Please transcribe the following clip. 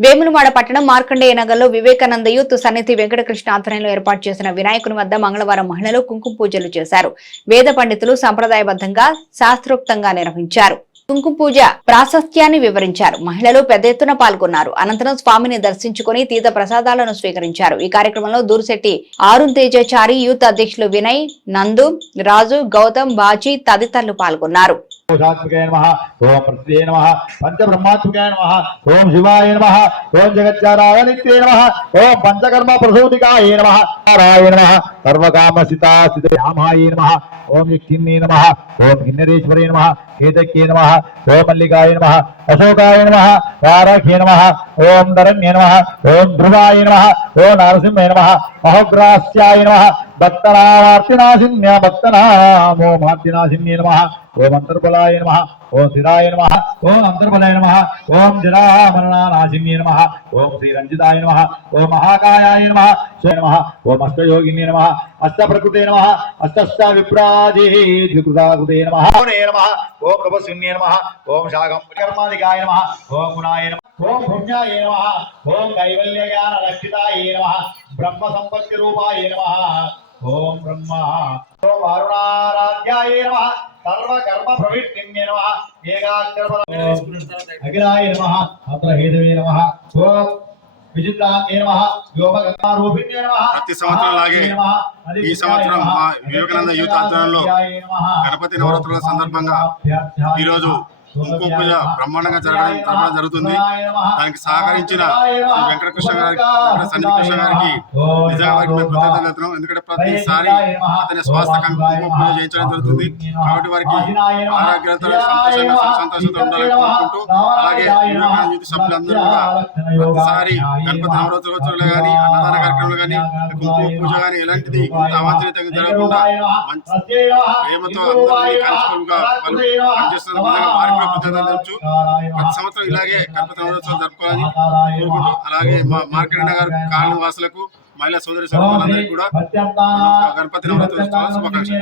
వేములవాడ పట్టణం మార్కండేయ నగర్లో వివేకానంద యూత్ సన్నిధి వెంకటకృష్ణ ఆధ్వర్యంలో ఏర్పాటు చేసిన వినాయకుని వద్ద మంగళవారం మహిళలు కుంకుమ పూజలు చేశారు. వేద పండితులు సంప్రదాయబద్ధంగా శాస్త్రోక్తంగా నిర్వహించారు. కుంకుమ పూజ ప్రాశస్త్యాన్ని వివరించారు. మహిళలు పెద్ద ఎత్తున పాల్గొన్నారు. అనంతరం స్వామిని దర్శించుకుని తీర్థ ప్రసాదాలను స్వీకరించారు. ఈ కార్యక్రమంలో దూరుశెట్టి ఆరుణ్ తేజాచారి యూత్ అధ్యక్షులు వినయ్ నందు రాజు గౌతమ్ బాజీ తదితరులు పాల్గొన్నారు. ఓషాత్మకాయ నమ ఓం ప్రతిదే నమ పంచబ్రహ్మాత్మకాయ నమ ఓం శివాయ నమ ఓం జగజ్జారాయ నిత్యే నమ ఓం పంచకర్మ ప్రసూతికాయ నమ నారాయణ నమ సర్వకామ సితా సిద్ధయామాయ నమ ఓం యక్షిణ్యే నమ ఓం కిన్నరేశ్వరే నమ కేతక్యే నమ ఓం మల్లికాయ నమ అశోకాయ నమ వారాఖ్యే నమ ఓం ధరణ్యే నమ ఓం ధ్రువాయ నమ ఓం నరసింహే నమ మహోగ్రాస్యాయ నమ భక్తనామో మార్తినాశిన్యే నమ ఓం అంతర్బలాయ నమ ఓం స్థిరాయ నమ ఓం అంతర్బలాయ నమ ఓం జరామరణానాశిన్యే నమ ఓం శ్రీరంజితాయ నమ ఓం మహాకాయాయ నమ శివాయ నమ ఓం అష్టయోగిన్య నమ అష్ట ప్రకృతే నమ అష్టష్ట విప్రాజే ద్వికృతాకృతే నమ నమ ఓం తపస్విన్యే నమ ఓం శాగం కర్మాధికాయ నమ ఓం గుణాయ నమ ఓం పుణ్యాయ నమ ఓం కైవల్యజ్ఞాన రక్షితాయ నమ బ్రహ్మ సంపత్తి రూపాయ నమ ఓం బ్రహ్మ. ఓం అరుణారాధ్యాయ నమ. సర్వకర్మ ప్రవృత్తిన్య నమ. ఏకాక్షర అఖిలాయ నమ. అత్రహేదవే నమ. ఓం ప్రతి సంవత్సరం లాగే ఈ సంవత్సరం మా వివేకానంద యూత్ ఆధ్వర్యంలో గణపతి నవరాత్రుల సందర్భంగా ఈరోజు కుంకుమ పూజ బ్రహ్మాండంగా జరగడం తర్వాత జరుగుతుంది. దానికి సహకరించిన శ్రీ వెంకటకృష్ణ గారికి వెంకట సన్నిధి కృష్ణ గారికి నిజంగా వారికి మేము కృతజ్ఞతలు ఎందుకంటే ప్రతిసారి అతని స్వాస్థ్య కుంకుమ పూజ చేయించడం జరుగుతుంది. కాబట్టి వారికి ఆరోగ్యంతో సంతోషంగా సంతోషంతో ఉండాలని కోరుకుంటూ అలాగే వివేకానంద యూత్ సభ్యులందరూ కూడా ప్రతిసారి గణపతి నవరోత్సవాలు కానీ అన్నదాన కార్యక్రమాలు కానీ కుంకుమ పూజ కానీ ఎలాంటిది ఇంత అవాంఛనీయంగా జరగకుండా మంచి ప్రేమతో అందరినీ కలుసుకులుగా వాళ్ళు పనిచేస్తున్న విధంగా వారికి కూడా కృతజ్ఞతలు తెలుపుచు ప్రతి సంవత్సరం ఇలాగే గణపతి నవరోత్సవం జరుపుకోవాలని కోరుకుంటూ అలాగే మా మార్కెట్ నగర్ కాలనీ వాసులకు మహిళా సోదరి సోదరులందరికీ కూడా గణపతి నవరాత్రి శుభాకాంక్షలు.